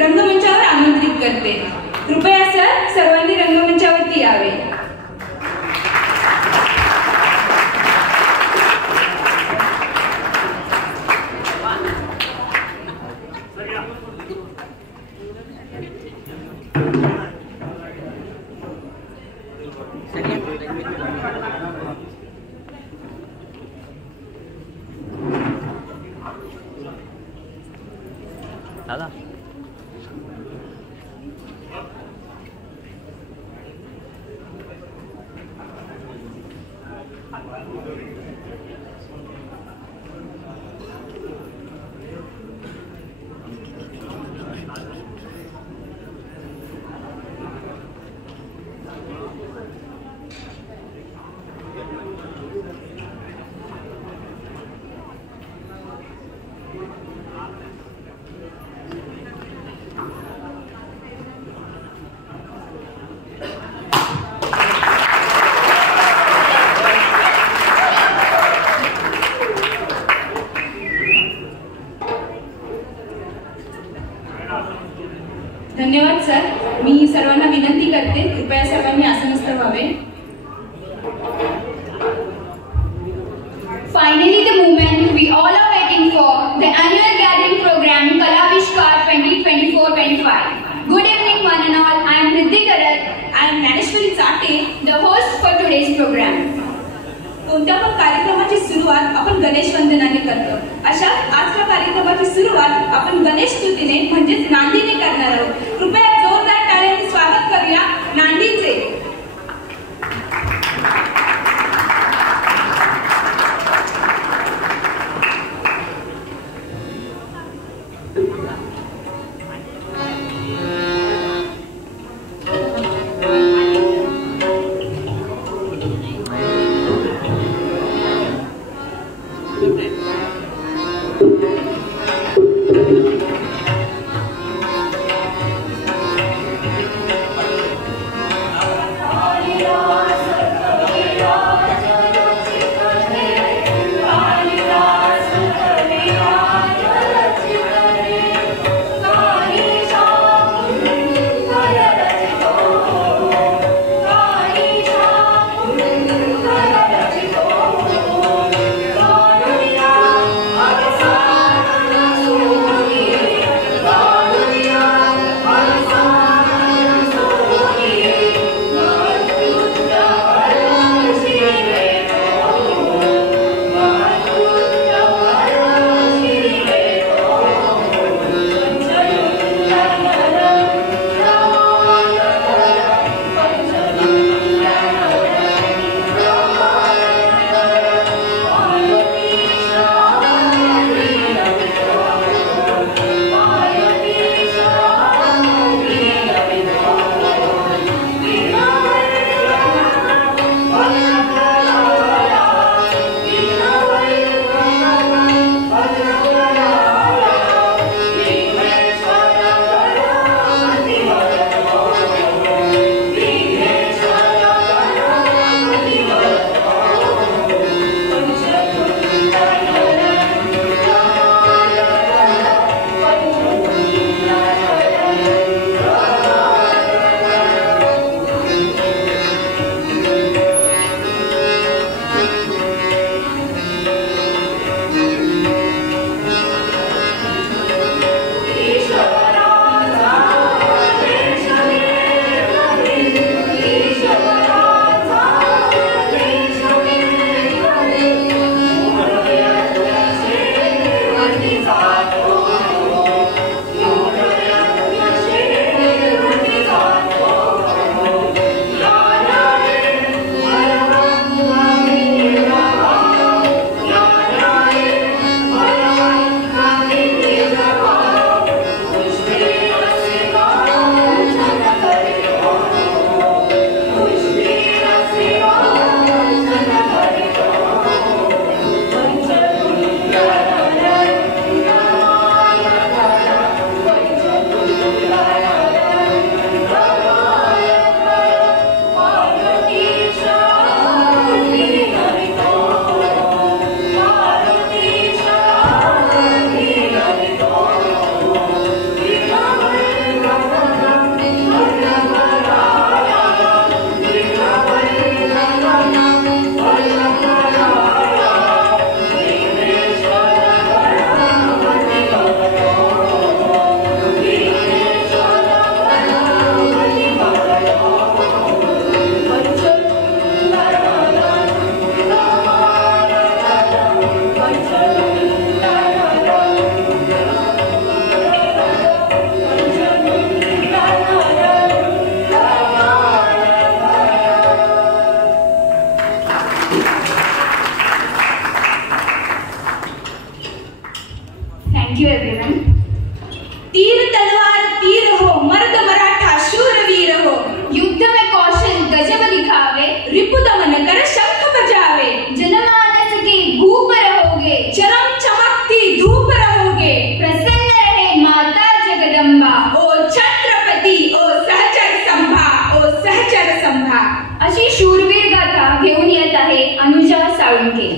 रंगमंचावर आमंत्रित करते। कृपया सर सर्वांनी रंगमंचावरती यावे। दादा धन्यवाद सर। मी सर्वांना विनंती करते कृपया सर्वांनी आसनस्थ व्हावे। Finally, the moment we all are waiting for, the annual gathering program Kalavishkar 2024-25. Good evening, one and all. I am Riddhi Garat. I am Naneshwari Chate, the host for today's program. कोणत्या पण कार्यक्रमाची सुरुवात आपण गणेश वंदनाने करतो। अशा आजच्या कार्यक्रमाची सुरुवात आपण गणेश स्तुतीने म्हणजेच नांदीने करणार आहोत। कृपया जोरदार टाळ्यांनी स्वागत करूया नांदीचे। तीर तलवार तीर हो, मर्द मराठा शूरवीर हो, युद्ध में कौशल गजब दिखावे, रिपुदमन कर शंख बजावे, जनमानस की भूप रहोगे, चरम चमकती धूप रहोगे, प्रसन्न रहे माता जगदंबा, ओ छत्रपती ओ सहचर संभा, ओ सहचर संभा. अशी शूरवीर गाथा घेऊन येत आहे अनुजा साळुंके.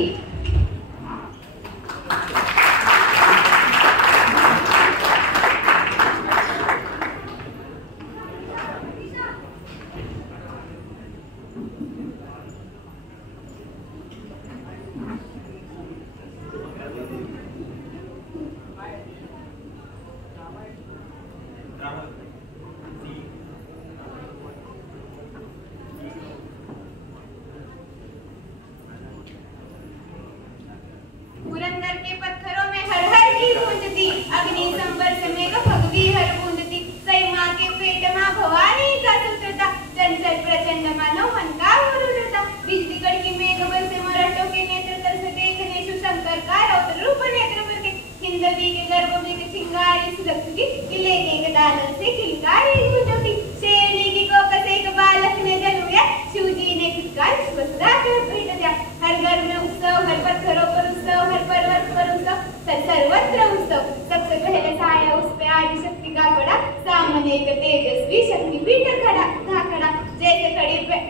पुरंदर के पत्थरों में हर हर की गूंजती, अग्नि संबर से मेघ भगवी हर बूंदती, सई माँ के पेट माँ भवानी का सूत्रता, चंचल प्रचंड मानो मन का उरुरता, बिजली कड़की मेघ बरसे मराठों के नेत्र तर से देखने शिवशंकर का रौद्र रूप नेत्र पर के, हिंदवी के गर्भ में के चिंगारी सुलगती, किले के डालन से किलकारी गूंजती, शेरनी की कोकस एक बालक ने जन्माया, शिवजी ने किसकार बसरा कर भेट दिया, हर घर में उत्सव, हर पत्थरों पर उत्सव, हर पर्वत पर उत्सव, सर्वत्र उत्सव, सबसे पहले छाया उस पे आदि शक्ति का बड़ा, सामने एक तेजस्वी शक्ति पीठ खड़ा था खड़ा, जैसे खड़ी पे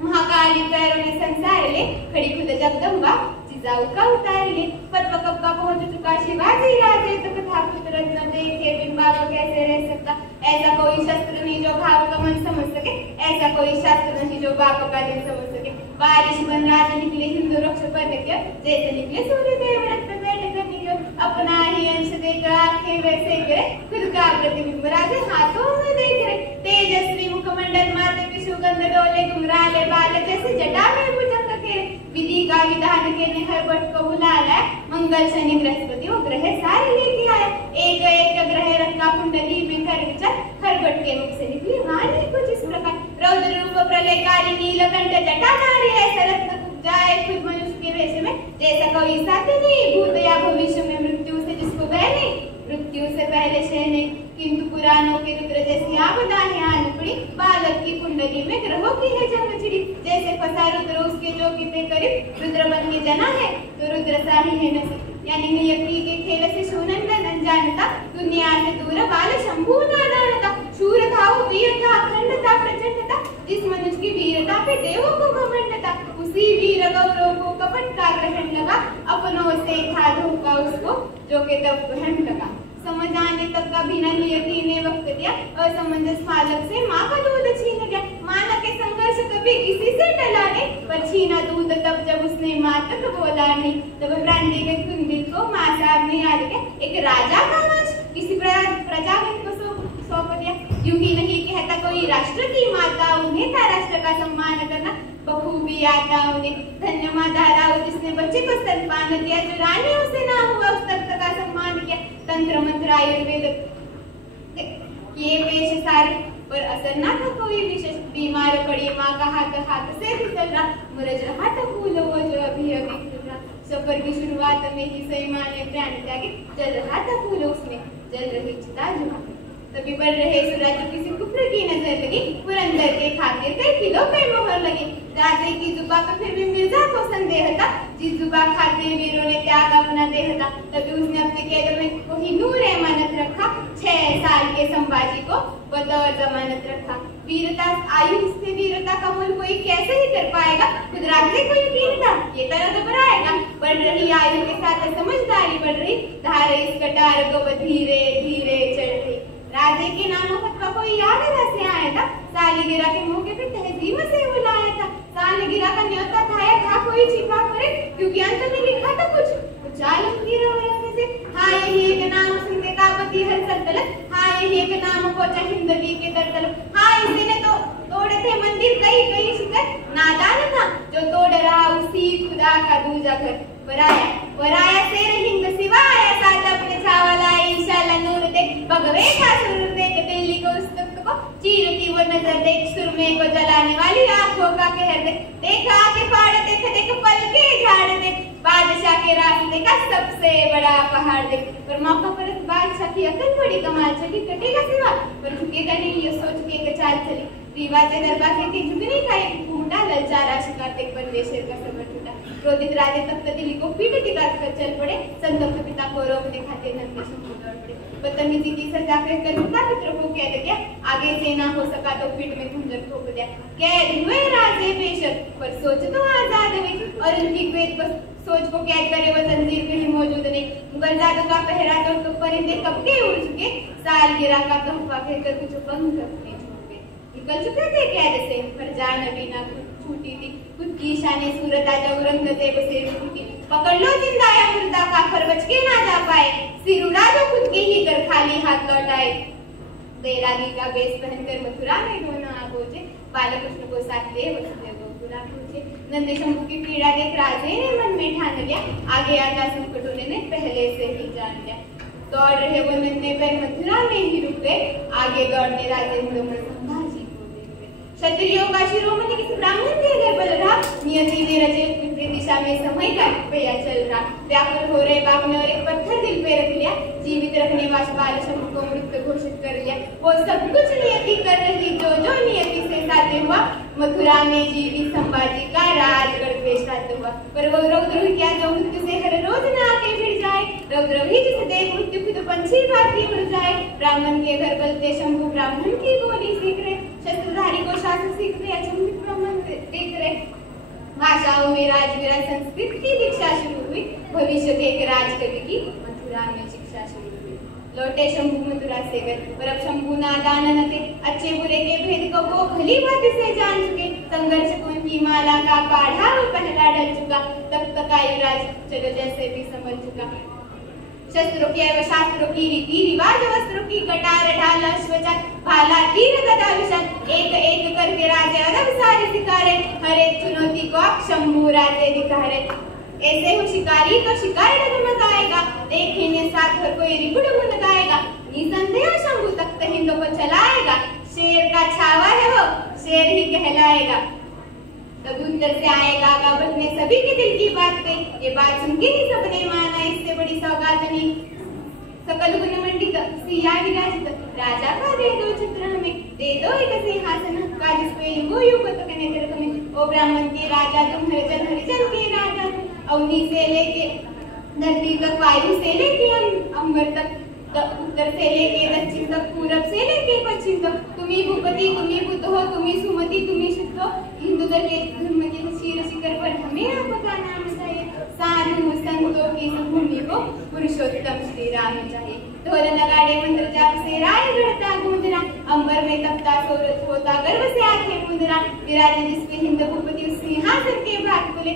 महाकाली पैरों ने संसार ले, खड़ी खुद जगदम्बा जिजाऊ का उतार ले, पद्म कब का पहुंच चुका शिवाजी राजे, तो कथा पुत्र न देखे बिन बाबा कैसे रह सकता, ऐसा कोई शस्त्र नहीं जो भाव का मन समझ सके, ऐसा कोई शास्त्र नहीं जो बाप का दिल समझ सके, बारिश बन राज निकले हिंदू रक्ष पर निकले, जैसे निकले सूर्य देव रथ पे बैठ कर निकले, अपना ही अंश देकर आंखें वैसे करे, खुद का प्रतिबिंब राजे हाथों में देख रहे, तेजस्वी मुखमंडल माथे पे सुगंध डोले, घुंघराले बाल जैसे जटा में भुजंग के, विधि का विधान के ने हर भट्ट को बुला लाया, मंगल शनि बृहस्पति वो ग्रह सारे लेके आया, एक एक ग्रह रखा कुंडली में कर विचार, हर भट्ट के मुख से निकली वाणी कुछ इस प्रकार, रौद्र रूप प्रलयकारी नीलकंठ जटाधारी, ऐसा रत्न जाए खुद मनुष्य के वेश में, जैसा कोई साथी नहीं, भूत या भविष्य में मृत्यु से जिसको भय नहीं, मृत्यु से पहले क्षय नहीं, किंतु पुराणों के रुद्र जैसी आपदाएं आन पड़ी, बालक की कुंडली में ग्रहों की है जन्म चिड़ी, जैसे फंसा रुद्र उसके जो कितने करीब, रुद्र बन के जना है तो रुद्र सा ही है नसीब, यानी नियति के खेल से सुनंदन अनजानता, दुनिया से दूर बाल शंभु नादानता, शूर था वो वीर था अखंड था प्रचंड था, जिस मनुष्य की वीरता पे देवों को घमंड था, उसी वीर गौरव को कपट का ग्रहण लगा, अपनों से था धोखा उसको जो के तब ग्रहण लगा, समझ आने तक का बिना नियति ने वक्त दिया, असमंजस बालक से माँ का दूध छीन गया, माँ के संघर्ष कभी किसी से टला नहीं, पर छीना दूध तब जब उसने माँ तक बोला नहीं, तब प्राणी के कुंदिल को माँ साहब ने याद किया, एक राजा का वंश किसी प्रजा को सौंप दिया, यूं ही नहीं कहता कोई राष्ट्र की माता, उन्हें था राष्ट्र का सम्मान करना बखूबी आता उन्हें, धन्य माता राव जिसने बच्चे को स्तनपान दिया, जो रानी उसे ना हुआ उस तख्त का सम्मान किया, तंत्र मंत्र आयुर्वेद ये पेश सारे पर असर ना था कोई विशेष, बीमार पड़ी माँ का हाथ हाथ से भी चल रहा, मुरझ रहा था फूल वो जो अभी अभी खिल रहा, सफर की शुरुआत में ही सही माँ ने प्राण त्यागे, जल रहा था फूल उसमें जल रही चिता जुआ, तभी बढ़ रहे सूरज किसी कुफर की नजर लगी, पुरंदर के खातिर कई किलो पे मोहर लगी, राजे की जुबा पे फिर भी मिर्जा को संदेह था, जिस जुबा खातिर वीरों ने त्याग अपना देह था, तभी उसने अपने केदर में कोहिनूर अमानत रखा, 6 साल के संभाजी को बतौर जमानत रखा, वीरता आयु से वीरता का मूल कोई कैसे ही कर पाएगा, खुद राजे को यकीन था ये तरह तो बढ़ाएगा, बढ़ रही आयु के साथ समझदारी बढ़ रही, धारे इस कटार को धीरे धीरे चढ़ रही, राजे के नामों का कोई याद से आया था, सालगिरह के मौके पे तहजीब से बुलाया था, सालगिरह का न्योता था कोई छिपा करे, क्योंकि अंत में लिखा था कुछ आलमगीर से, हाँ यही एक नाम सुनते काबती हर सल्तनत, हाँ यही एक नाम पहुंचा हिंदवी के दरतल, हाँ इसी ने तो तोड़े थे मंदिर कई कई शिखर, नादान था जो तोड़ रहा उसी खुदा का दूजा घर, वराया शेर हिंद सिवाया साथ अपने छावला इंशाल्लाह नूर देख, भगवे का सुर देख दिल्ली को उस तख्त को, चीर की वो नजर देख, सुरमे को जलाने वाली आंखों का कहर देख, देखा के फाड़ देख देख पल के झाड़ देख, बादशाह के रास्ते का सबसे बड़ा पहाड़ देख। पर मौका पर बादशाह की अकल बड़ी कमाल चली, कटेगा सिवा पर झुकेगा नहीं, ये सोच के एक चाल चली। रिवाजे दरबार के झुकने का एक फूटा, ललचारा शिकार देख बंदे शेर का सबर टूटा। क्रोधित राजे तख्त दिल्ली को पीट दिखा कर चल पड़े, संतप्त पिता को रोक दिखाते नंदे शंभू दौड़ पड़े। बदतमीजी की सजा कहकर उनका पुत्र को कैद किया, आगे से ना हो सका तो पीठ में खंजर ठोक दिया। कैद हुए राजे बेशक, पर सोच तो आजाद हुई, और उनकी वेद बस सोच को कैद करे वो जंजीर कहीं मौजूद नहीं। मुगल जादू का पहरा तो परिंदे कब के उड़ चुके, सालगिरह का तोहफा कहकर कुछ पंख अपने छूटे। निकल चुके थे कैद से, पर जान अभी ना छूटी थी, खुद की शाने सूरत आज औरंगजेब से टूटी। पकड़ लो जिंदा या मुर्दा का, खर बच के ना जा पाए, सिर उड़ा दो खुद के ही कर खाली हाथ लौटाए। बैरागी का बेस पहनकर मथुरा में ढोना पहुंचे, बालकृष्ण को साथ ले वसुदेव गोकुला पहुंचे। नंद शंभू की पीड़ा देख राजे ने मन में ठान लिया, आगे आता संकट उन्होंने पहले से ही जान लिया। दौड़ रहे वो नन्हे पैर मथुरा में ही रुक गए, आगे दौड़ने राजे मुड़मुड़ संभाजी को देख गए। क्षत्रियों का शिरोमणि किस ब्राह्मण के घर बल रहा, नियति ने रचे विपरीत दिशा में समय का रुपया चल रहा। व्याकुल हो रहे बाप ने और एक पत्थर दिल पे रख लिया, जीवित रखने वाले बाल शंभू को मृत घोषित कर लिया। वो सब कुछ नियति कर रही जो जो नियति से साध्य हुआ, मथुरा में जीवी संभाजी का राजगढ़ पे श्राद्ध हुआ। पर वो रौद्र क्या जो मृत्यु से हर रोज न आके भिड़ जाए, रौद्र भी जिसे देख मृत्यु खुद पंछी भांति उड़ जाए। ब्राह्मण के घर बलते शंभू ब्राह्मण की बोली सीख रहे, शस्त्रधारी को शास्त्र सीख रहे, अचंभित ब्राह्मण देख रहे। भाषाओं में राजवीरा संस्कृत की दीक्षा शुरू हुई, भविष्य के एक राजकवि की मथुरा में शिक्षा शुरू हुई। लौटे शंभू मथुरा से गए, पर अब शंभू नादान न थे, अच्छे बुरे के भेद को वो भली भांति से जान चुके। संघर्ष की माला का पाढ़ा वो पहला डल चुका, तब तक आयुराज चलो जैसे भी समझ चुका। शस्त्रों की एवं शास्त्रों की रीति रिवाज, वस्त्रों की कटार ढाल अश्वचार, भाला तीर गदा विशाल, एक एक करके राजे अदब सारे सिखारे, हर एक चुनौती को अब शंभू राजे दिखारे। ऐसे हो शिकारी तो शिकार डगमगाएगा, देखेंगे साथ हर कोई रिपुड़ गुन गाएगा। निसंदेह शंभू तख्त हिंदों को चलाएगा, शेर का छावा है वो शेर ही कहलाएगा। तब उत्तर से आएगा गावत ने सभी के दिल की बात पे, ये बात सुन के ही सबने माना, इससे बड़ी सौगात नहीं। सकल गुण मंडित सिया विराजित, राजा का दे दो छत्र हमें, दे दो एक सिंहासन का जिसपे युगो युग तक नजर हमें। ओ ब्राह्मण के राजा तुम हरिजन के राजा, अवनी से लेके धरती तक, वायु से लेके अंबर तक, उत्तर से लेके दक्षिण तक, पूरब से लेके पश्चिम तक। तुम्ही भूपति तुम्ही बुद्ध हो, तुम्ही सुमति तुम्ही शुद्ध हो। हिंदू धर्म के शीर शिखर पर हमें आपका नाम चाहिए, साधु संतों की भूमि को पुरुषोत्तम श्री राम चाहिए। ढोल नगाड़े मंत्र जाप से राय गढ़ता गूंजना, अंबर में तपता सूरज होता गर्व से आंखें मूंदना। विराजे जिसपे हिंद भूपति उस सिंहासन के भाग खुले,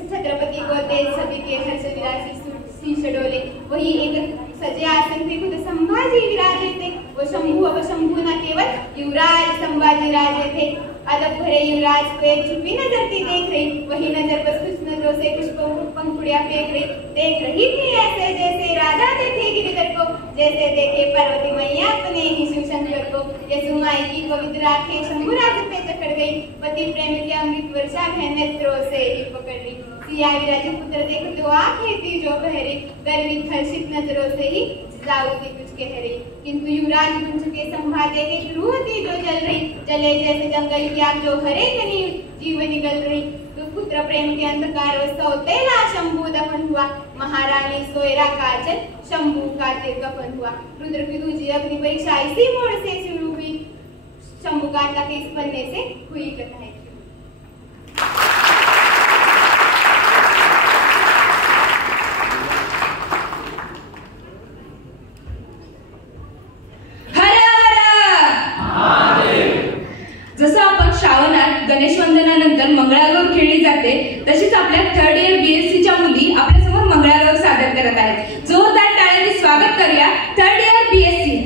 छत्रपति को तेज सभी के हर्ष विराजी शीश डोले। वही एक सजे आसन पे खुद संभाजी विराजे थे, वो शंभू न केवल युवराज संभाजी राजे थे। अदब भरे युवराज को एक छुपी नजर थी देख रही, वही नजर बस कुछ नजरों से कुछ पंखुड़ियां फेंक रही। देख रही थी ऐसे जैसे राधा देखे गिरिधर को, जैसे देखे पार्वती मैया अपने ही शिव शंकर को। यसुमाई की पवित्र आंखें शंभुराज पे चकड़ गई, पति प्रेम की अमृत वर्षा बहन नेत्रों से ही पकड़ ली। सिया विराज पुत्र देख दो आंखें थी जो बहरी, गर्वित हर्षित नजरों से ही जाऊ थी कुछ कह रही। किंतु युवराज बन चुके संभाते के रूह थी जो जल रही, जले जैसे जंगल की आग जो हरे कनी जीवन निकल रही। तो पुत्र प्रेम के अंधकार सौतेला शंभू दफन हुआ, महारानी सोयरा काजल शंभू का दफन हुआ। रुद्र की दूजी अग्नि परीक्षा इसी मोड़ से शुरू हुई, शंभू कांता के इस पन्ने से हुई कथाएं। जसं आपण श्रावणात गणेश वंदनानंतर मंगळागौर खेळली जाते, तशीच आपल्या थर्ड इयर बीएससीच्या मुली आपल्या समोर मंगळागौर सादर करत आहेत. जोरदार टाळ्यांनी स्वागत करूया थर्ड इयर बीएससी.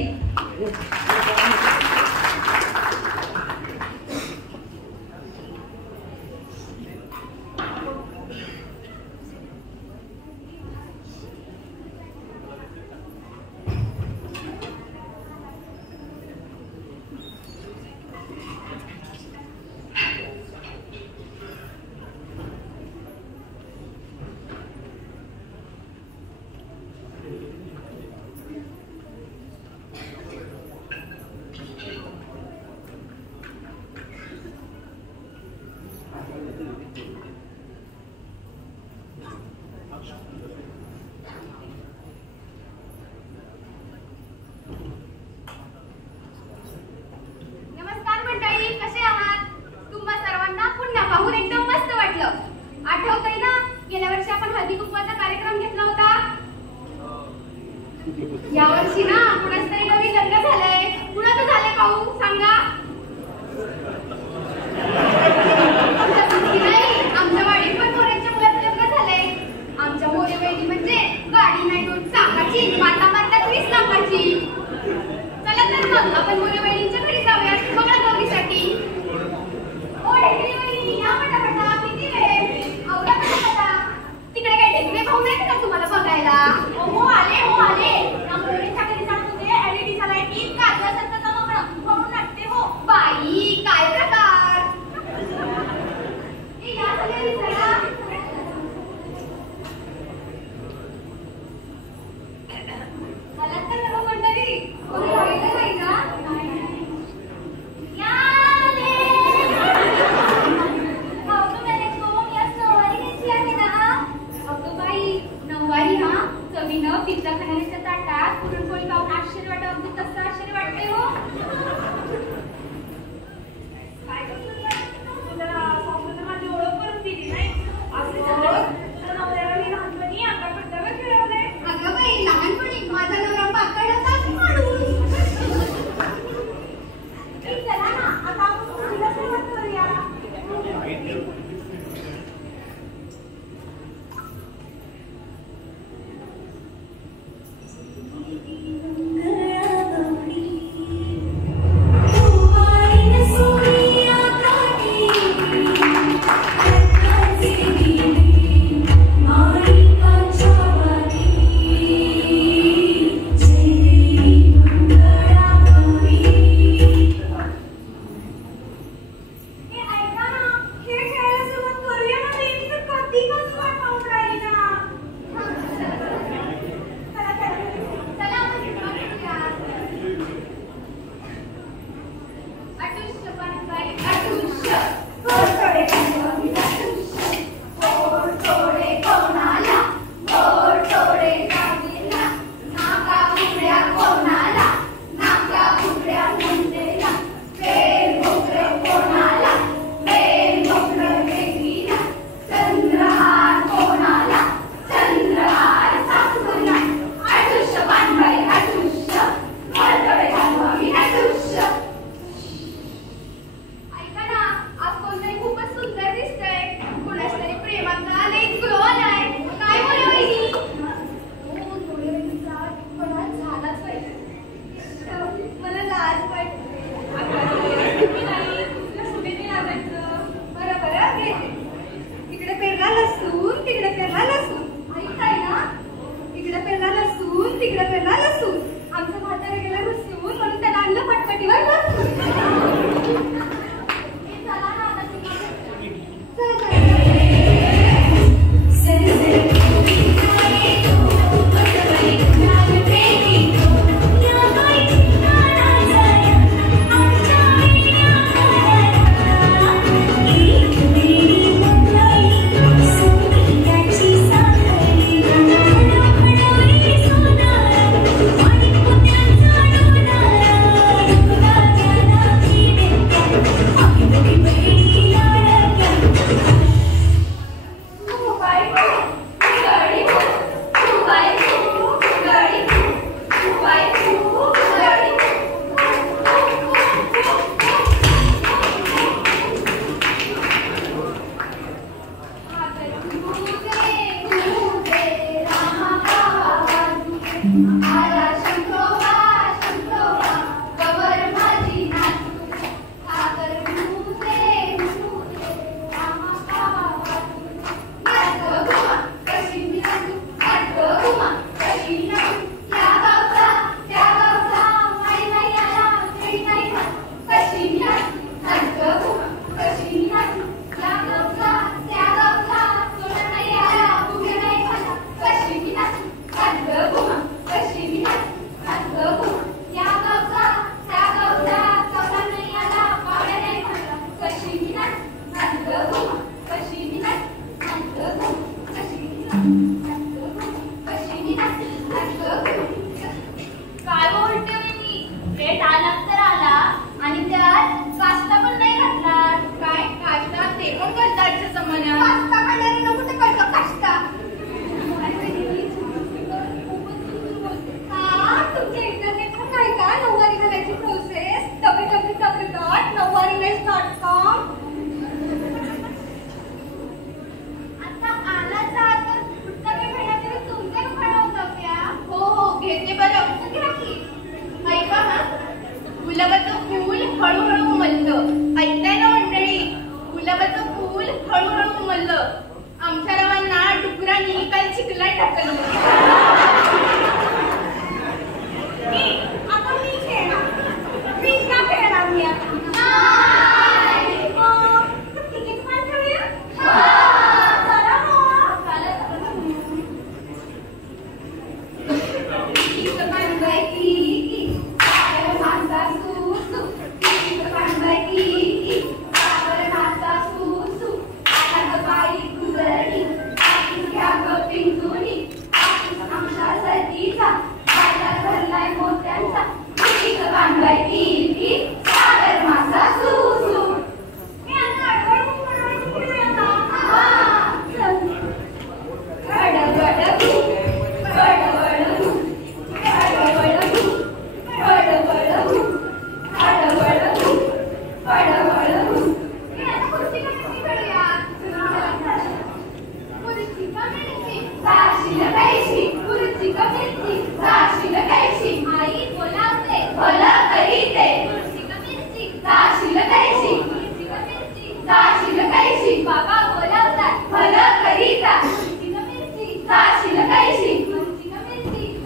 खाशील कैशी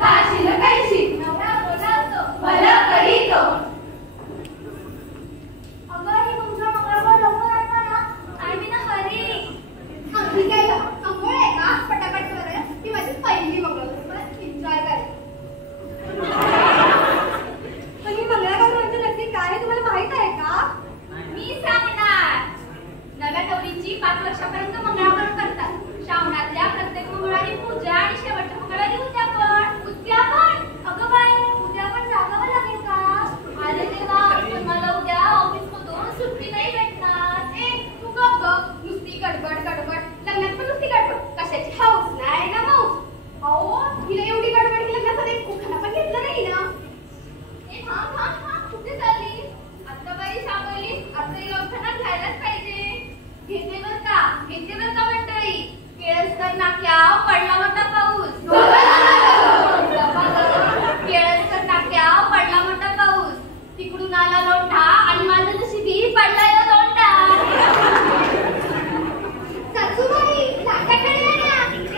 खाशील कैशी नवरा बोलावतो मला करीतो अगं ही तुमच्या मंगळावर लवकर आणा ना आय मीन हरी ठीक आहे का अंघोळ आहे का पटापट करूया ती माझी पहिली मंगळावर मला एन्जॉय करायचं पण ही मंगळागौर म्हणजे नक्की काय आहे तुम्हाला माहित आहे का मी सांगणार नव्या नवरीची 5 वर्षापर्यंत मंगळागौर करतात श्रावणातल्या प्रत्येक मंगळवारी पूजा आणि शेवटच्या मंगळवारी उद्यापन अगं बाई उद्या पण जागावं लागेल का अरे देवा पण मला उद्या ऑफिसमधून सुट्टी नाही भेटणार तू गप गप नुसती गडबड लग्नात पण नुसती गडबड कशाची हाऊस नाही ना माऊस अहो हिला एवढी गडबड की लग्नात एक उखाणा पण घेतला नाही ना थांब कुठे चालली आता बाई सांगली आता हिला उखाणा घ्यायलाच पाहिजे घेते बर का मंडळी केळसकर नाक्याव पडला मोठा पाऊस केळसकर नाक्याव पडला मोठा पाऊस तिकडून आला लोंढा आणि माझं नशिबी पडला यो लोंढा सासूबाई नाकाकडे या ना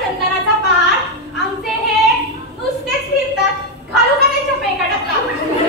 चंदनाचा पाठ आमचे हे नुसतेच फिरतात घालू का त्यांच्या पेका टाका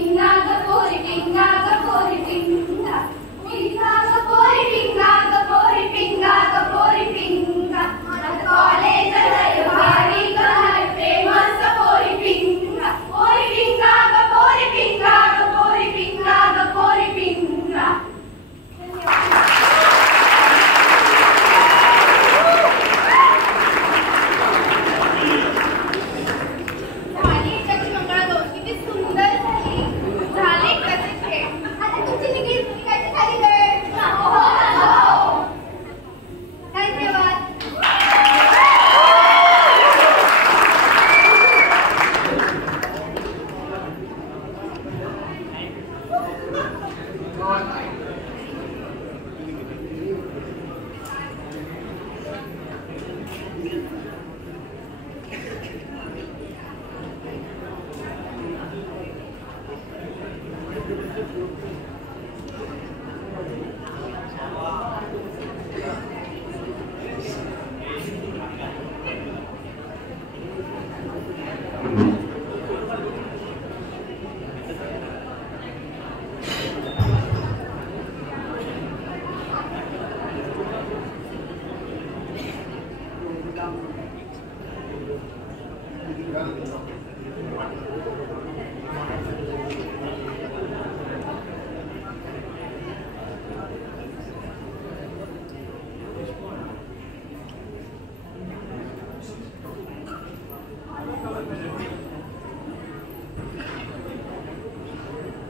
पिंगा गपोरी पिंगा गपोरी पिंगा पिंगा गपोरी पिंगा गपोरी पिंगा गपोरी पिंगा कॉलेज भारी कहर फेमस गपोरी पिंगा गपोरी पिंगा गपोरी पिंगा गपोरी पिंगा गपोरी पिंगा।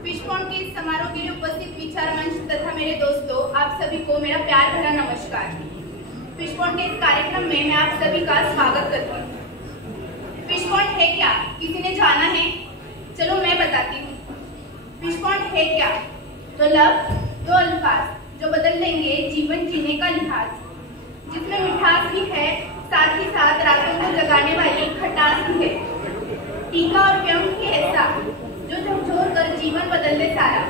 फिशपॉन्ड के इस समारोह के लिए उपस्थित विचार मंच तथा मेरे दोस्तों, आप सभी को मेरा प्यार भरा नमस्कार। फिशपॉन्ड के इस कार्यक्रम में मैं आप सभी का स्वागत करती हूँ। फिशपॉन्ड है क्या, किसी ने जाना है? चलो मैं बताती हूँ। फिशपॉन्ड है क्या? तो लफ्ज, दो अल्फाज जो बदल देंगे जीवन जीने का लिहाज, जिसमें मिठास भी है, साथ ही साथ रातों को जगाने वाली खटास भी है। टीका और व्यंग भी ऐसा जो झकझोर कर जीवन बदल दे सारा।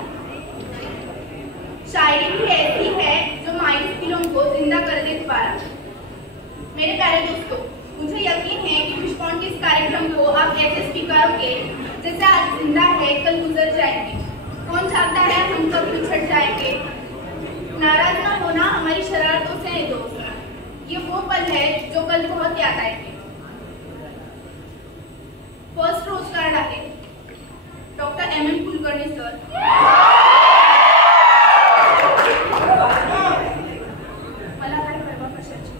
शायरी भी ऐसी है जो मायूस दिलों को जिंदा कर दे दोबारा। मेरे प्यारे दोस्तों, मुझे यकीन है कि फिशपॉन्ड के इस कार्यक्रम को आप ऐसे स्वीकारोगे जैसे आज जिंदा है कल गुजर जाएंगे। कौन चाहता है हम कब बिछड़ जाएंगे। नाराज ना होना हमारी शरारतों से है दोस्त, ये वो पल है जो कल बहुत याद आएंगे। फर्स्ट रोज कार्ड आहे डॉक्टर MM कुलकर्णी सर। मला काय परवा कशाची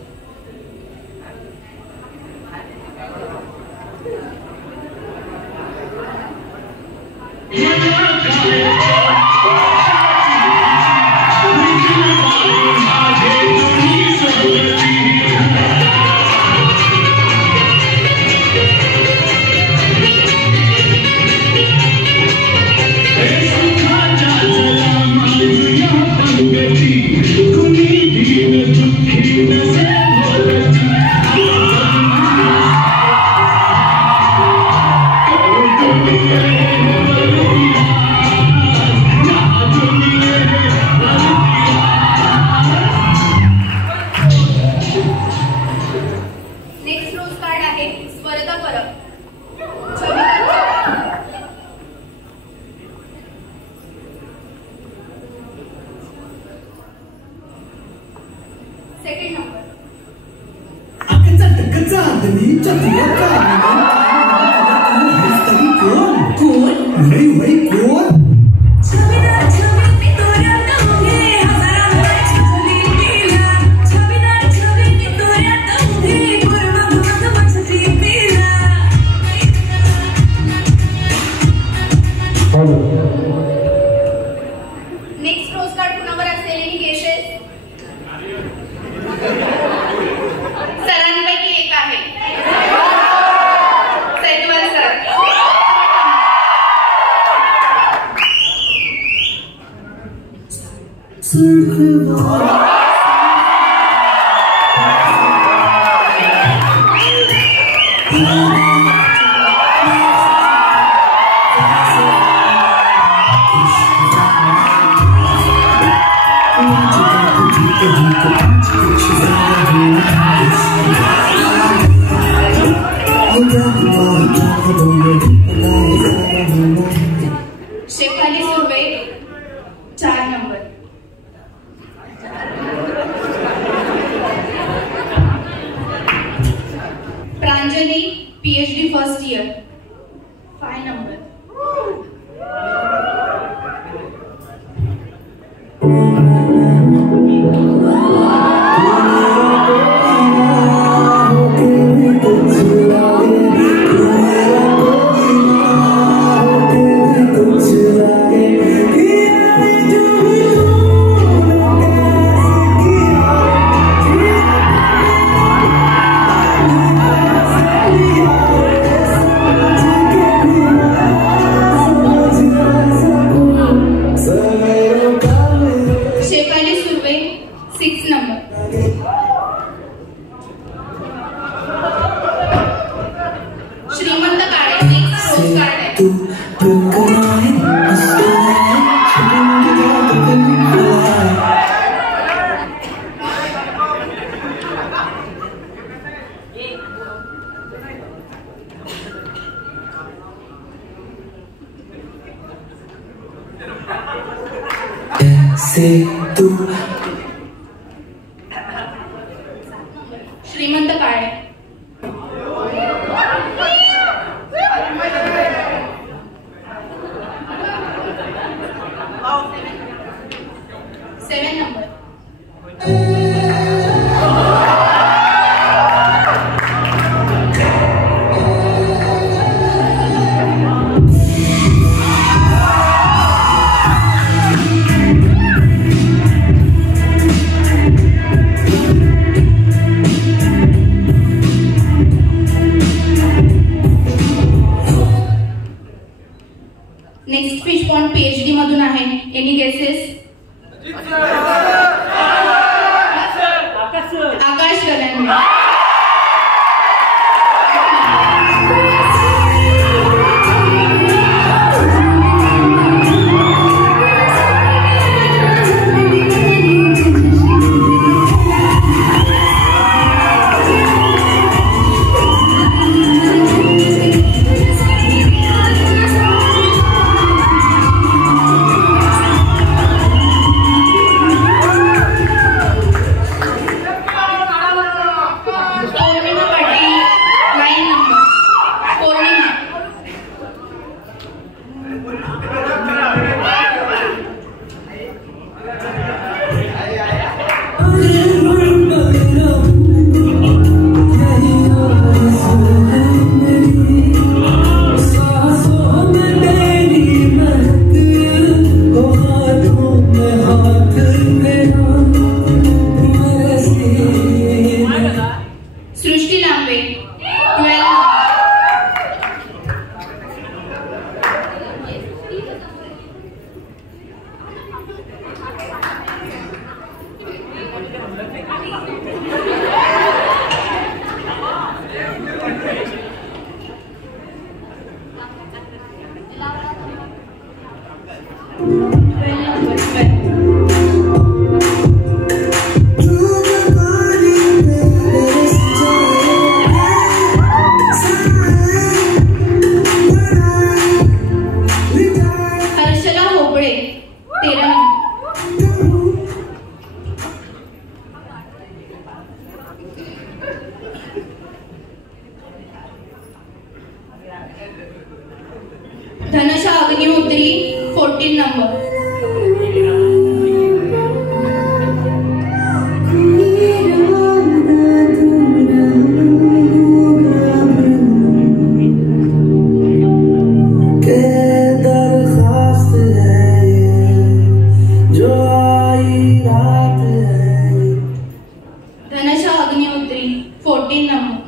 Shefali Surve 4 number. Pranjali PhD first year 5 number. Shrimant Kale 7 number. Next fish pond PhD मधून आहे. Any guesses? Akash Galande. Dhansha Agnihotri 14 number. Dhansha Agnihotri 14 number.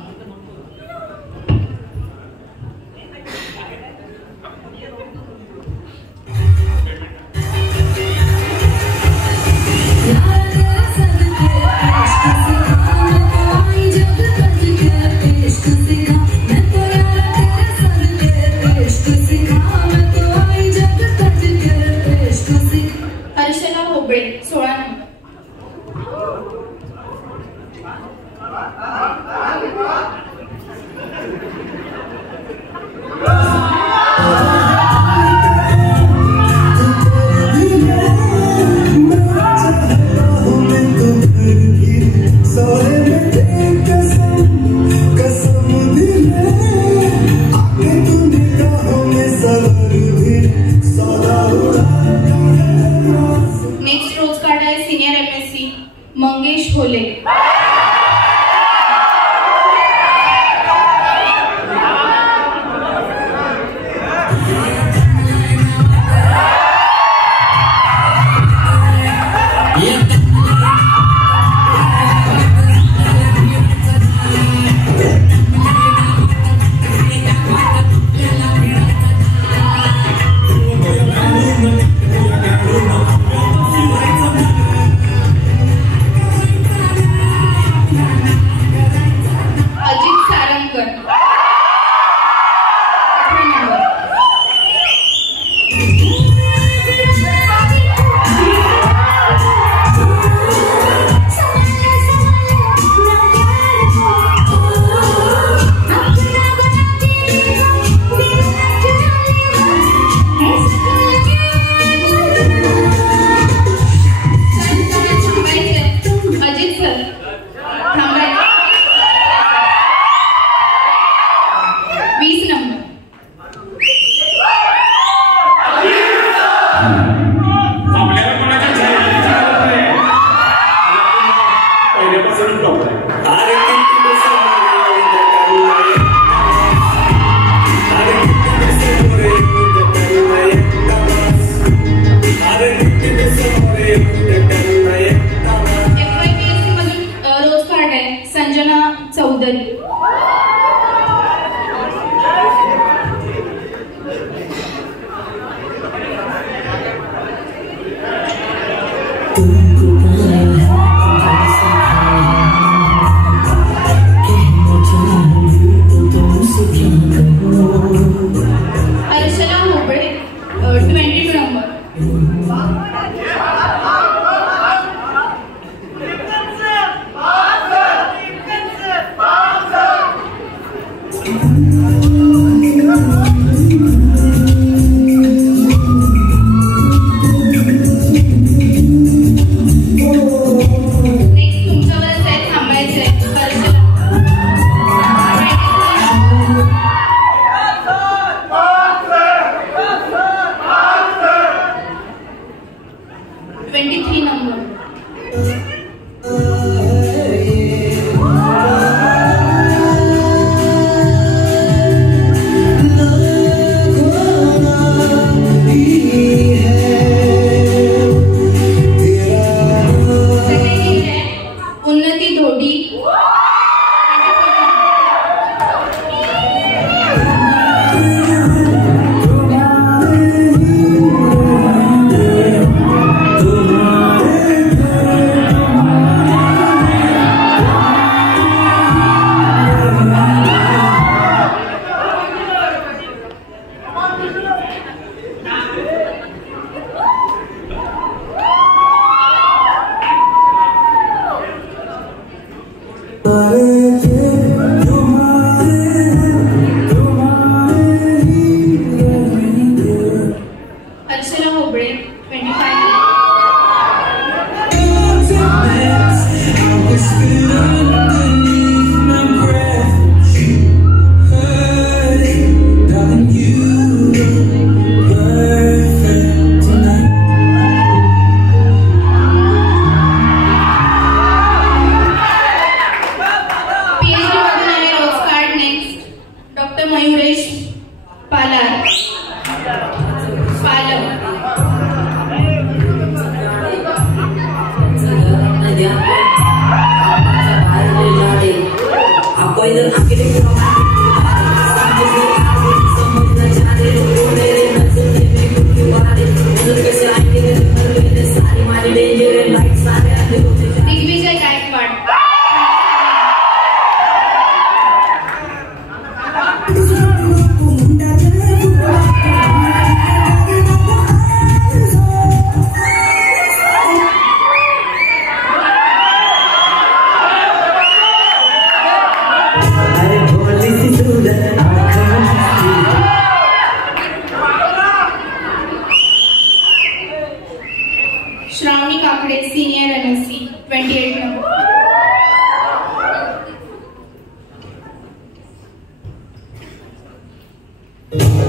Shravani Kakade senior NSC 28 number.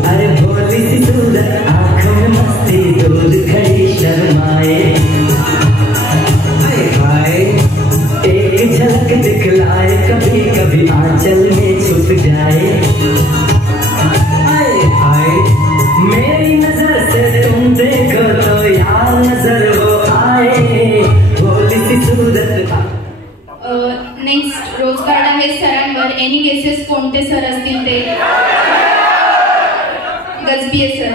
अरे भोली सी सूरत आंखों में मस्ती दूध खड़ी शर्माए हाय हाय एक झलक दिखलाए कभी कभी आंचल में छुप जाए हाय हाय मेरी नजर से तुम देखो तो यार नजर वो आए भोली सी सूरत। नेक्स्ट रोज कार्ड आहे सरांवर। एनी केसेस कोणते सर असतील ते? गजबी sir.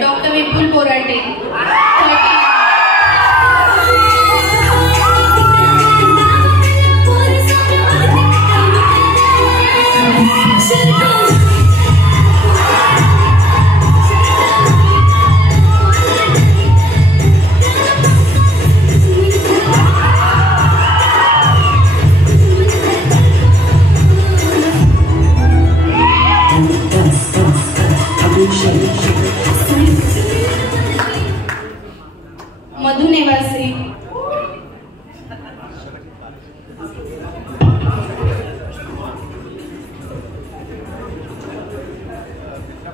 Doctor Vipul Korate. Madhu Nevase.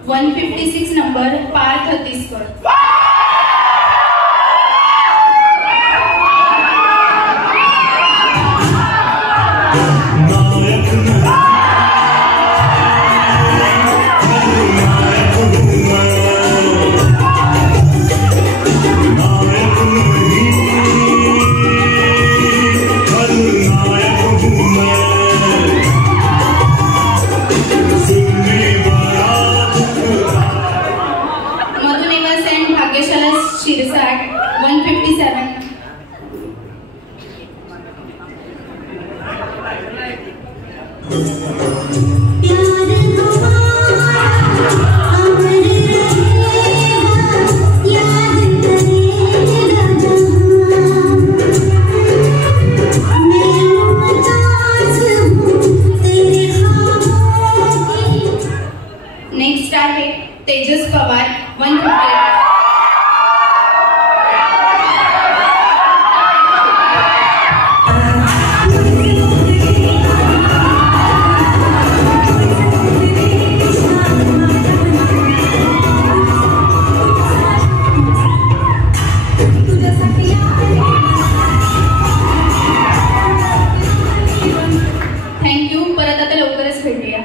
One 156 number Parth Chhattisgarh. नायक नेक्स्ट आहे तेजस पवार 150. थँक्यू. परत आता लवकरच भेटूया.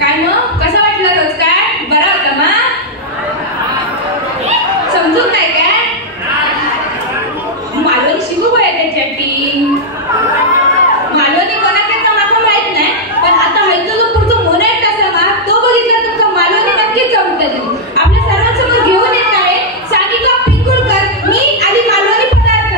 काय मग कसं वाटलं रोज काय बरं होतं मग समजून नाही काय मालवणी शिकू काय त्याच्यासाठी मालवणी कोणाच्या मात्र माहित नाही पण आता हयतो जो पुढचं मोनाट कसा मा तो बघितला तुमचा मालवणी नक्कीच जमतं. आपल्या सर्वांसमोर घेऊन येत आहे सानिका पिंगुळकर. मी आधी मालवणी पदार्थ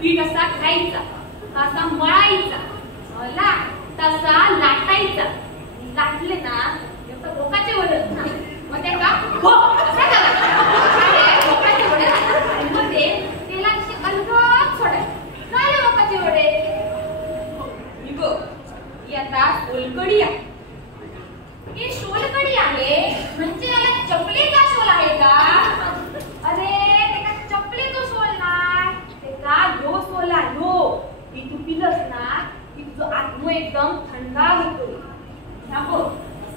पीठ असा खायचा, तसा मळायचा, मला तसा लाटायचा. लाटले ना लोकांचे वडत ना, मग ते का हो असा लोकांचे वडे मध्ये तेला कसे अलगद सोडायचे. काय लोकांचे वडे इगो आता सोलकडी आहे. हे सोलकडी आहे म्हणजे याला चपलीचा शोल आहे का? अरे ते का चपलीचा शोल नाही, ते का ह्यो शोल आहे ह्यो. की तू पिलस ना की तुझं आत्मा एकदम थंडा होतो. ह्या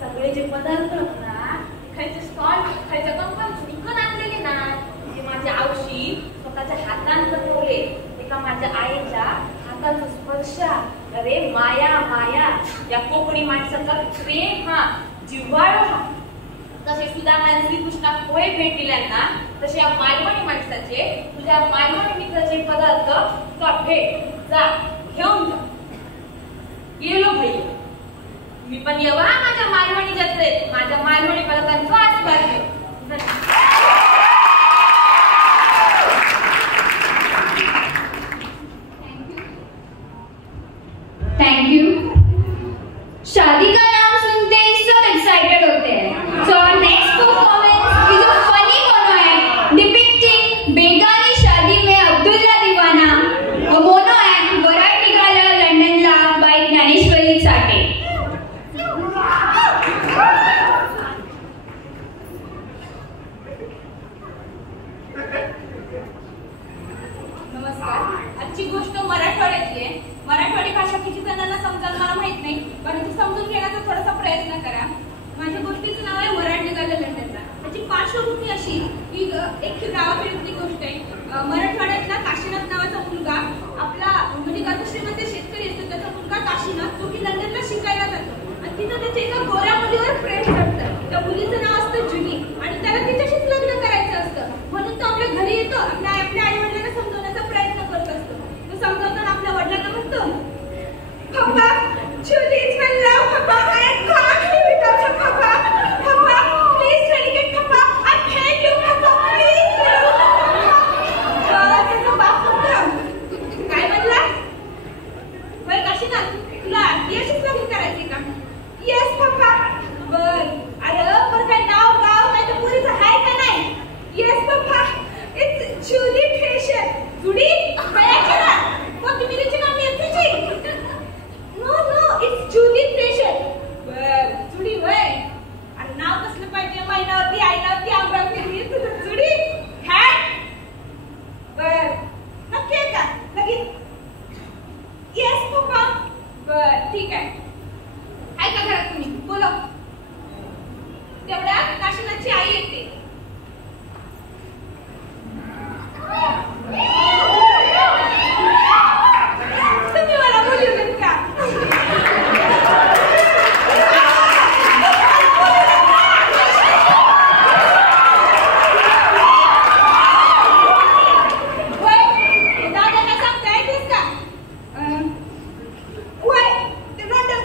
सगळे जे पदार्थ ना खायचे स्टॉल खायच्या कंपनी विकत आणलेले ना, ते माझ्या आऊशी स्वतःच्या हाताने बनवले. एका माझ्या आईच्या हाताचा स्पर्श. अरे माया माया, या कोकणी माणसाचा प्रेम हा, जिव्हाळा हा. तसे सुदामा श्रीकृष्णा पोहे भेट दिल्यांना तसे या मालवणी माणसाचे, तुझ्या मालवणी मित्राचे पदार्थ तुला भेट जा घेऊन जा. गेलो भाई मी पण येवा माझ्या मालवणी जत्रेत, माझ्या मालवणी पदार्थांचा आस्वाद घेऊ. Thank you. शादी का नाम सुनते ही सब एक्साइटेड होते हैं. So our next performance is a funny mono act depicting Begani Shaadi Mein Abdullah दीवाना. अ मोनो एक्ट वराड निघाला लंडनला बाय ज्ञानेश्वरी साठे. नमस्कार. आजची गोष्ट मराठवाड्यातली आहे. मराठवाडी भाषा किती जणांना समजाल मला माहित नाही, परंतु समजून घेण्याचा थोडासा प्रयत्न करा. माझ्या गोष्टीचं नाव आहे वराड निघालं लंडनला. त्याची पार्श्वभूमी अशी की एक गावाकडे गोष्ट आहे. मराठवाड्यातला काशीनाथ नावाचा मुलगा आपला म्हणजे गतश्रीमंत शेतकरी असतो, त्याचा मुलगा काशीनाथ जो की लंडनला शिकायला जातो आणि तिथं त्याच्या एका गोऱ्या मुलीवर प्रेम करतं. त्या मुलीचं नाव असतं जुनी आणि त्याला तिच्याशीच लग्न करायचं असतं. म्हणून तो आपल्या घरी येतो, आपल्या आई वडिलांना समजवण्याचा प्रयत्न करत असतो. तो समजवताना आपल्या वडिलांना म्हणतो, पप्पा जुनी इज माय लव्ह पप्पा, I can't live without her पप्पा. पप्पा प्लीज डेडिकेट पप्पा, आय थँक यू पप्पा प्लीज. त्याचा बाप म्हणतो, काय म्हणला? बरं काशीनाथ तुला यशच लग्न करायचे का? Yes papa. बर अरे पण काय नाव गाव काय तर पुरीचं आहे का नाही? येस पप्पा इट्स जुडी ट्रेशर. जुडी काय केला? मग तुम्ही तिचे नाव येते? नो नो इट्स जुडी ट्रेशर. बर जुडी होय. आणि नाव कसलं पाहिजे? महिनावरती आईनावरती अमरावती तुझं जुडी हॅट. बर नक्की आहे का? लगेच येस पप्पा. बर ठीक आहे. आहे का घरात तुम्ही? बोला. तेवढ्या काशीनाथची आई येते. तुम्ही मला बोलू का? दादा काय सांगताय तेच का? वय ते लंडन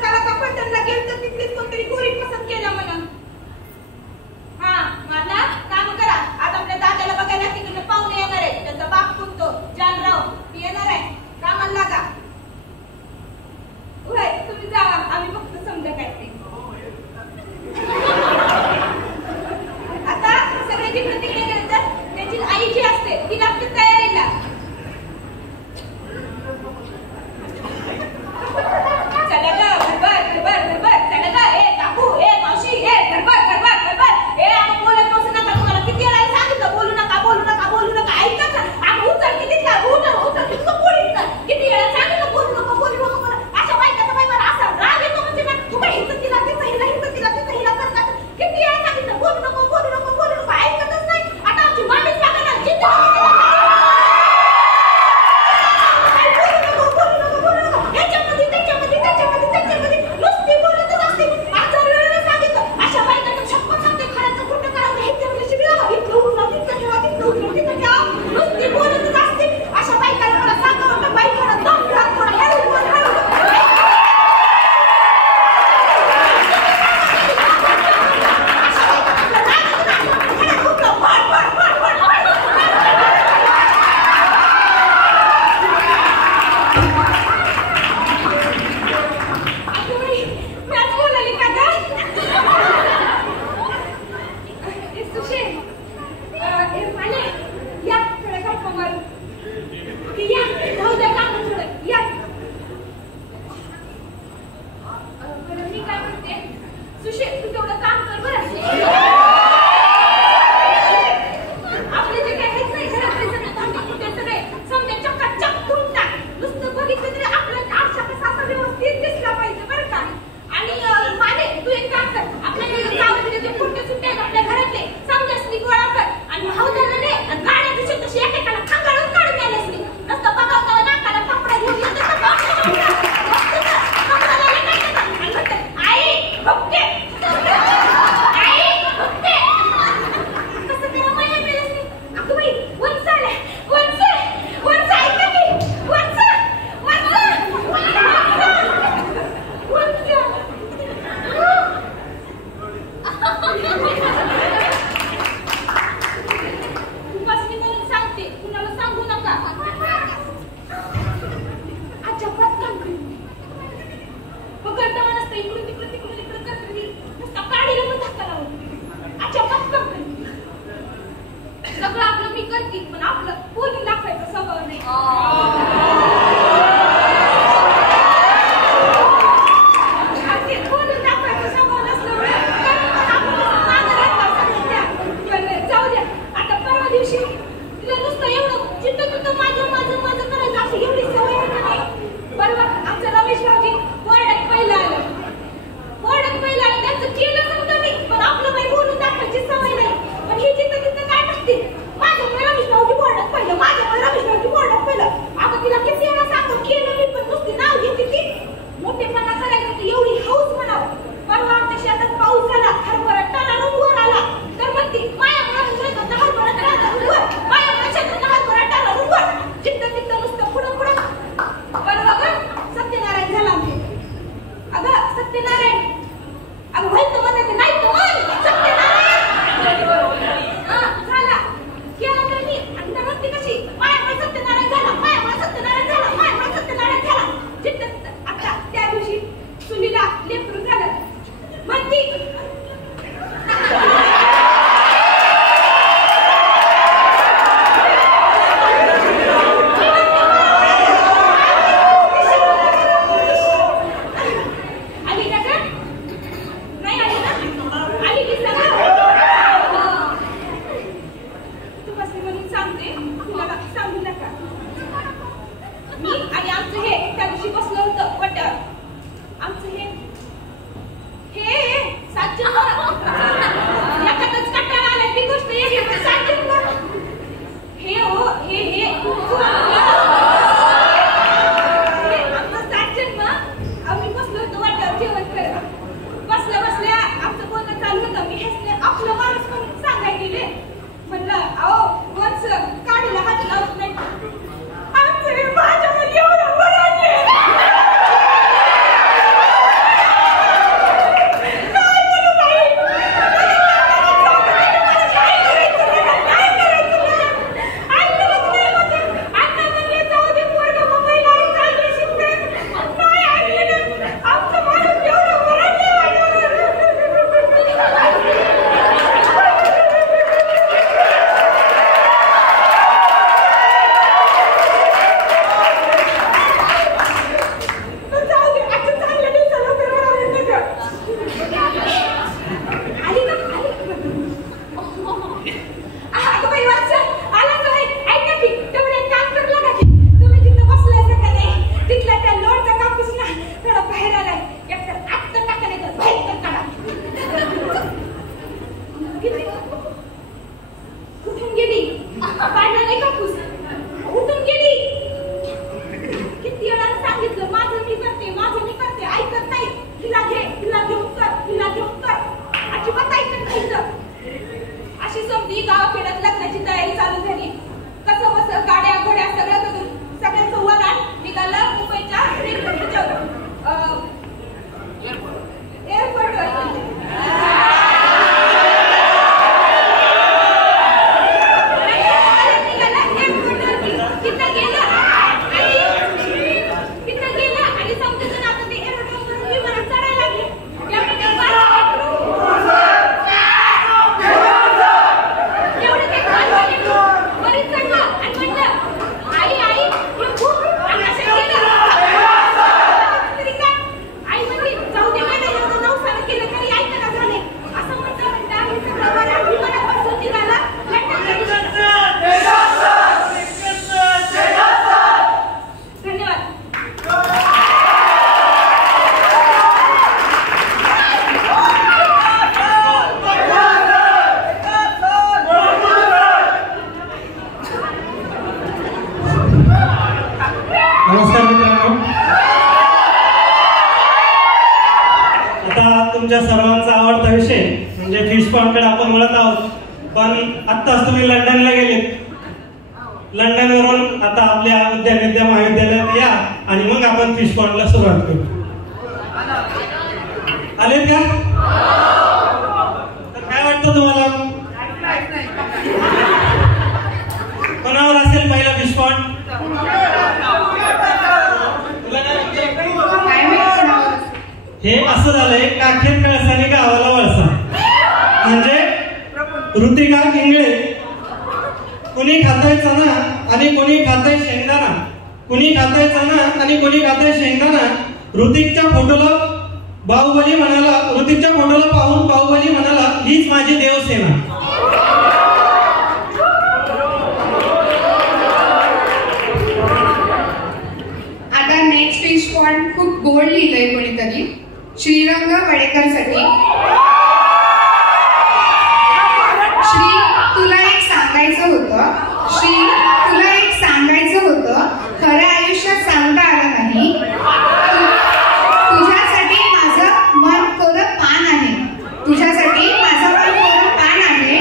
सत्यनारायण. अगं होय तो म्हणत नाही तो म्हण सत्यनारायण. झाला केला तर मी आणि म्हणते कशी मायामुळे सत्यनारायण झाला, मायामुळे सत्यनारायण झाला, मायामुळे सत्यनारायण झाला. चित्त आता त्या दिवशी सुनीला लेकरू झालं म्हणती तुमच्या सर्वांचा आवडता विषय म्हणजे फिश पॉंडकडे आपण वळत आहोत. पण आत्ताच तुम्ही लंडनला गेलेत. लंडनवरून आता आपल्या विद्या महाविद्यालयात या आणि मग आपण फिश पॉंडला सुरुवात करू. आलेत का? तर काय वाटतं तुम्हाला कोणावर असेल पहिला फिश पॉंड? हे असं झालंय काखेत कळसाने गावाला वळसा. म्हणजे ऋतिका इंगळे. कुणी खातोय चणा आणि कुणी खातोय शेंगदाणा, कुणी खातोय चणा आणि कुणी खातोय शेंगदाणा. ऋतिकच्या फोटोला बाहुबली म्हणाला, ऋतिकच्या फोटोला पाहून बाहुबली म्हणाला, हीच माझी देवसेना. आता नेक्स्ट फिश पॉंड खूप बोल्ड लिहिलंय कोणीतरी. श्रीरंग वडेकरसाठी. श्री तुला एक सांगायचं होतं, श्री तुला एक सांगायचं होतं, खऱ्या आयुष्यात सांगता आलं नाही. तुझ्यासाठी माझं मन कोरं पान आहे, तुझ्यासाठी माझं मन कोरं पान आहे.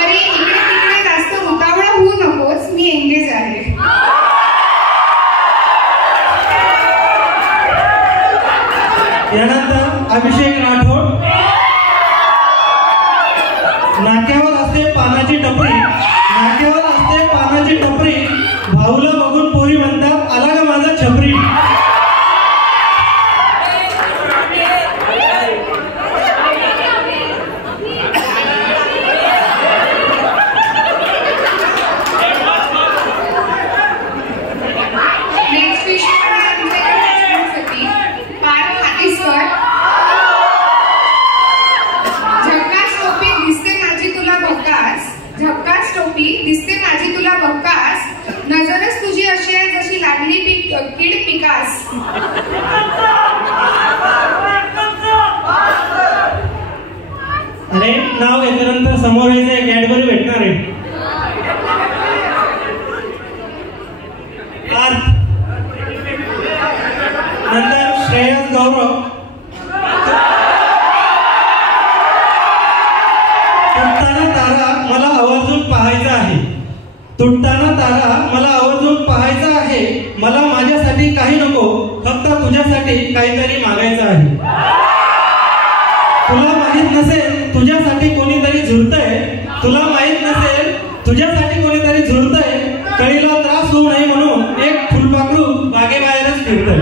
अरे इकडे तिकडे जास्त उतावळा होऊ नकोस, मी एंगेज आहे. यानंतर अभिषेक राठोड. नाक्यावर असते पानाची टपरी, नाक्यावर असते पानाची टपरी, भाऊला बघून पोरी म्हणतात आला का माझा छपरी. झक्कास टोपी दिसते माझी तुला बक्कास, नजरच तुझी अशी आहे जशी लागली कीड पिकास. अरे नाव घेतल्यानंतर समोर यायचं कॅडबरी भेटणार आहे. नंतर श्रेयस गौरव. तुटताना तारा मला आवर्जून पाहायचा आहे, तुटताना तारा मला आवर्जून पाहायचा आहे, मला माझ्यासाठी काही नको फक्त तुझ्यासाठी काहीतरी मागायचं आहे. तुला माहित नसेल तुझ्यासाठी कोणीतरी झुरतंय, तुला माहित नसेल तुझ्यासाठी कोणीतरी झुरतंय, कळीला त्रास होऊ नये म्हणून एक फुलपाखरू बागेबाहेरच फिरतंय.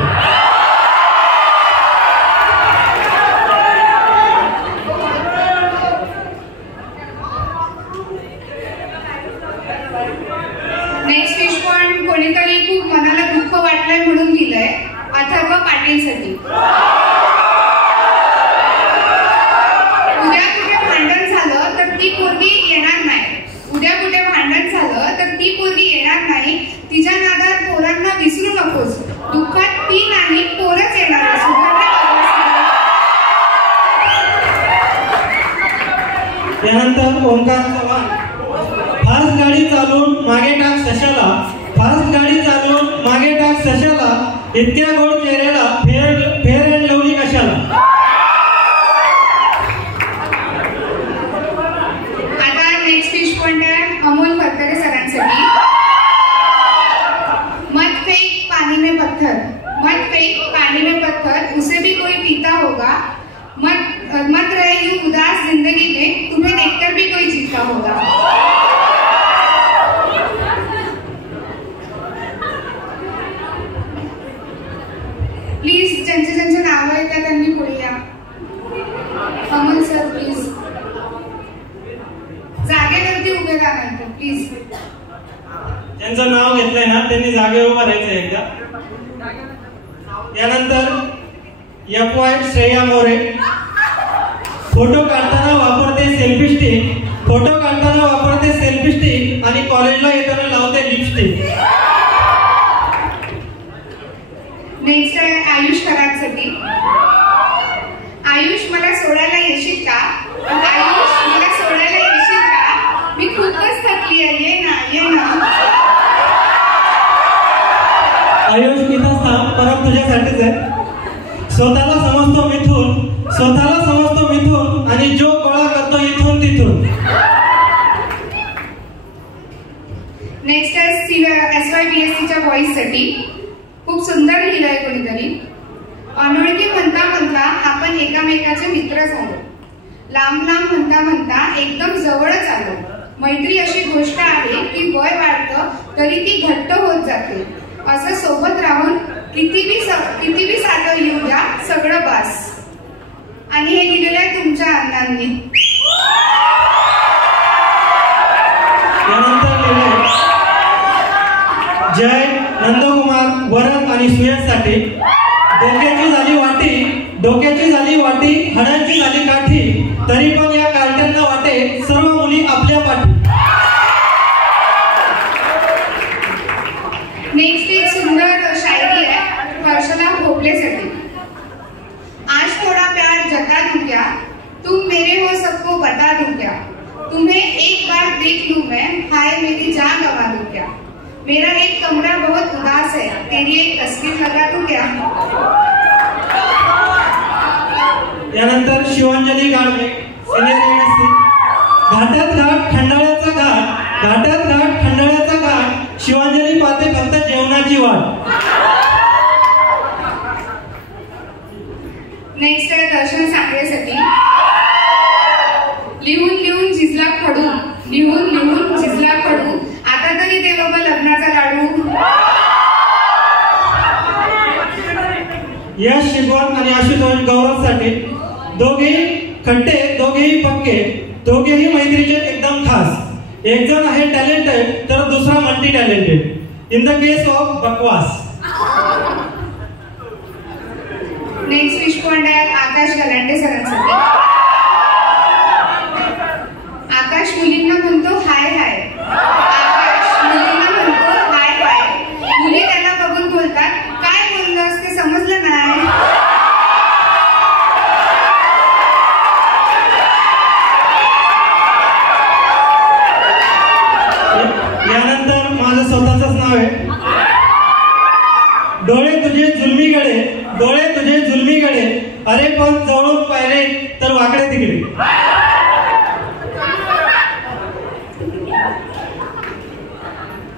नेक्स्ट फिश पॉइंट कोणीतरी खूप मनाला दुःख वाटलंय म्हणून दिलंय अथर्व पाटीलसाठी. उद्या कुठे भांडण झालं तर ती पोरगी येणार नाही, उद्या कुठे भांडण झालं तर ती पोरगी येणार नाही, तिच्या नादात पोरांना विसरू नकोस, दुःखात ती नाही पोरच येणार. त्यानंतर ओंकार चव्हाण. फास्ट गाडी चालून मागे टाक सशाला, फास्ट गाडी चालून मागे टाक सशाला, इतक्या गोड चेहऱ्याला फेअर अँड लवली कशाला. आता नेक्स्ट फिश पॉइंट आहे अमोल फरकरे सरांसाठी. मत फेंक पानी में पत्थर, मत फेंक पानी में पत्थर, उसे भी कोई पीता होगा, मत रहे यूं उदास जिंदगी में, तुम्हें देखकर भी कोई जीता होगा. प्लीज ज्यांचे नाव आहे त्या त्यांनी पुढे या. अमोल सर प्लीज जागेवरती उभे राहा नंतर प्लीज. ज्यांचं नाव घेतलंय ना त्यांनी जागेवर उभं राहायचं एकदा. त्यानंतर FY श्रेया मोरे. फोटो काढताना वापरते सेल्फी स्टिक, फोटो काढताना वापरते सेल्फी स्टिक आणि कॉलेजला येताना लावते लिपस्टिक. नेक्स्ट आहे आयुष कराडसाठी. आयुष मला सोडायला येशील का, आयुष मला सोडायला येशील का, मी खूपच थकली आहे, ये ना ये ना. आयुष इथंच थांब, परत तुझ्यासाठीच आहे. स्वतःला समजतो मिथून, स्वतःला समजतो मिथून आणि जो गोळा करतो इथून तिथून. नेक्स्ट आहे SYBSCच्या बॉईज साठी. खूप सुंदर लिहिलंय कोणीतरी. अनोळखी म्हणता म्हणता आपण एकामेकाचे मित्र झालो, लांब लांब म्हणता म्हणता एकदम जवळच आलो. मैत्री अशी गोष्ट आहे की वय वाढतं तरी ती घट्ट होत जाते. असं सोबत राहून किती बी साधं येऊ द्या सगळं बास. आणि हे लिहिलेलं आहे तुमच्या अण्णांनी. जय नंदकुमार वरद आणि सुयशसाठी. डोक्याची झाली वाटी, डोक्याची झाली वाटी, हडांची झाली काठी, तरी पण या कार्ट्यांना वाटे सर्व मुली आपल्या पाठी. नेक्स्ट एक सुंदर शायरी आहे हर्षला भोपलेसाठी. आज थोड़ा प्यार जता दूं क्या, तुम मेरे हो सबको बता दूं क्या, तुम्हें एक बार देख लूं मैं, हाय मेरी जान गंवा दूं क्या, मेरा एक कमरा बहुत उदास है, तेरी एक तस्वीर लगा दूं क्या. त्यानंतर शिवांजली गाडवे सिनियर MSc. घाटात घाट खंडाळ्याचा घाट, घाटात घाट खंडाळ्याचा घाट, शिवांजली पाहते फक्त जेवणाची वाट. नेक्स्ट आहे दर्शन यश शिकवण आणि आशुतोष गौरवसाठी दोघेही खट्टे, दोघेही पक्के, दोघेही मैत्रीचे एकदम खास. एक जण आहे टॅलेंटेड तर दुसरा multi talented in the case of बकवास. नेक्स्ट रिस्पॉन्ड आहे आकाश गलांडे सरांसाठी. आकाश मुलींना म्हणतो हाय हाय. आकाश मुलींना म्हणतो हाय हाय. मुली त्यांना बघून बोलतात काय बोललंस ते समजलं नाही. यानंतर माझं स्वतःच नाव आहे. डोळे तुझे जुलमीकडे, डोळे तुझे जुलमीकडे, अरे पण जवळून पाहिले तर वाकडे तिकडे.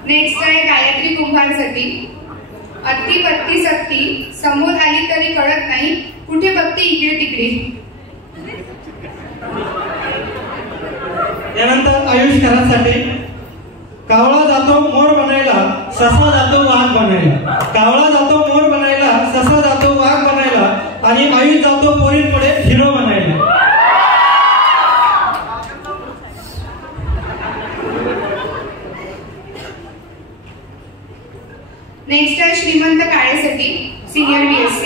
नेक्स्ट आहे गायत्री कुंभारसाठी. अत्ती बत्ती सक्ती समोर आली तरी कळत नाही, कुठे बघते इकडे तिकडे. यानंतर आयुष खरासाठी. कावळा जातो मोर बनायला, ससा जातो वाघ बनायला. कावळा जातो मोर बनायला, ससा जातो वाघ बनायला आणि आयुष जातो पोरींपुढे हिरो बनायला. नेक्स्ट आहे श्रीमंत काळेसाठी, सिनियर BSc.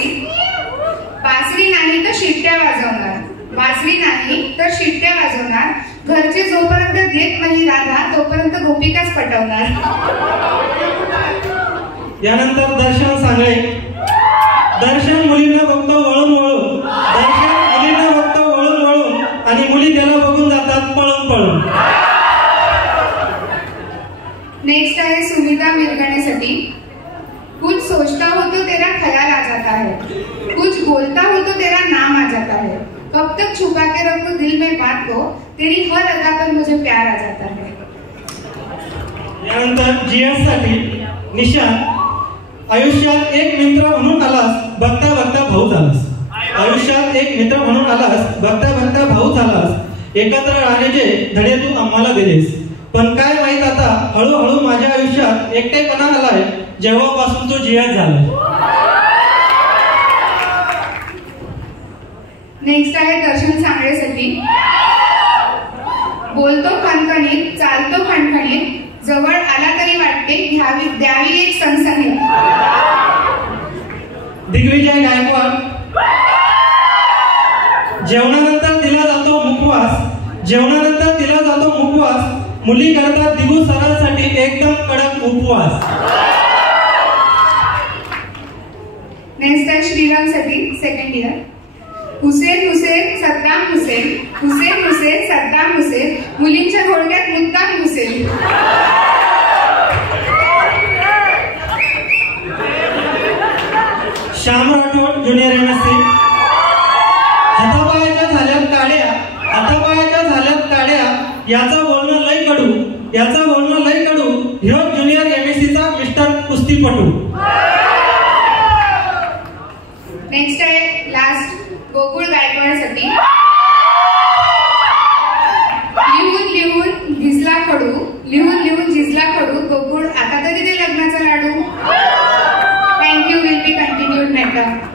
बासरी नाही तर शिट्ट्या वाजवणार, बासरी नाही तर शिट्ट्या वाजवणार. घरचे जोपर्यंत देत नाही राधा तोपर्यंत गोपिकाच पटवणार. यानंतर दर्शन सांगळे. दर्शन मुलींना बघतो वळून वळून, दर्शन मुलींना बघतो वळून वळून आणि मुली त्याला बघून जातात पळून पळून. नेक्स्ट आहे सुनीता मिरगणेसाठी. कुछ सोचता हो तो तेरा ख्याल आ जाता है, कुछ बोलता हो तो तेरा नाम आ जाता है. कब तक छुपा के रखूं दिल में बात को, तेरी हर अदा पर मुझे प्यार आ जाता है. यानंतर GS साठी निशा. आयुष्यात एक मित्र म्हणून आलास, बघता बघता भाऊ झालास. आयुष्यात एक मित्र म्हणून आलास, बघता बघता भाऊ झालास. एकत्र राहण्याचे धडे तू आम्हाला दिलेस, पण काय माहित आता हळूहळू माझ्या आयुष्यात एकटेपणा आलाय जेव्हापासून तो GS झाला. नेक्स्ट आहे दर्शन सांगळेसाठी. बोलतो खणखणीत, चालतो खणखणीत, जवळ आला तरी वाटते द्यावी एक सणसणीत. दिग्विजय गायकवाड. जेवणानंतर दिला जातो मुखवास, जेवणानंतर दिला जातो मुखवास. मुली करतात दिगू सरांसाठी एकदम कडक उपवास. नेक्स्ट आहे श्रीरामसाठी, second year. Hussein Hussein Saddam Hussein, Hussein Hussein Saddam Hussein, मुलींच्या घोळक्यात मुद्दाम घुसेल. Shyam Rathod junior MSc. हातापायाच्या झाल्यात काड्या, हातापायाच्या झाल्यात काड्या, याचं बोलणं लय कडू, याचं बोलणं लय कडू. ह्यो ज्युनियर MScचा मिस्टर कुस्तीपटू. नेक्स्ट आहे लास्ट गोकुळ गायकवाडसाठी. लिहून लिहून भिजला खडू, लिहून लिहून झिजला खडू, गोकुळ आता तरी ते लग्नाचा लाडू. Thank you. Will be continued next.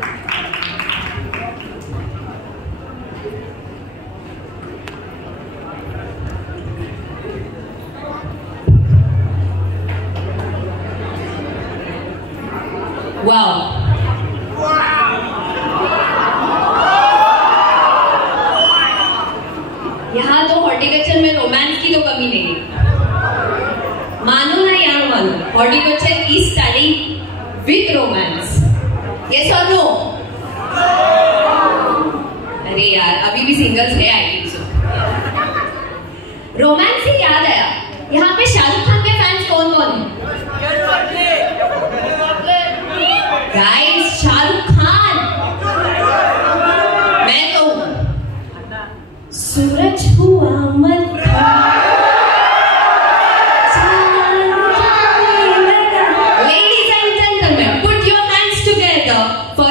Wow. यहाँ तो हॉर्टिकल्चर में रोमांस की तो कमी नहीं है. मानो ना या मानो, horticulture is starting with romance. Yes और नो? अरे यार अभी भी सिंगल्स है आई थिंक सो. रोमांस से याद आया, यहाँ पे शाहरुख खान के फैंस कौन कौन है? गाइस शाहरुख खान. मैं तो सूरज हुआ मत्था, ladies and gentlemen, put your hands together for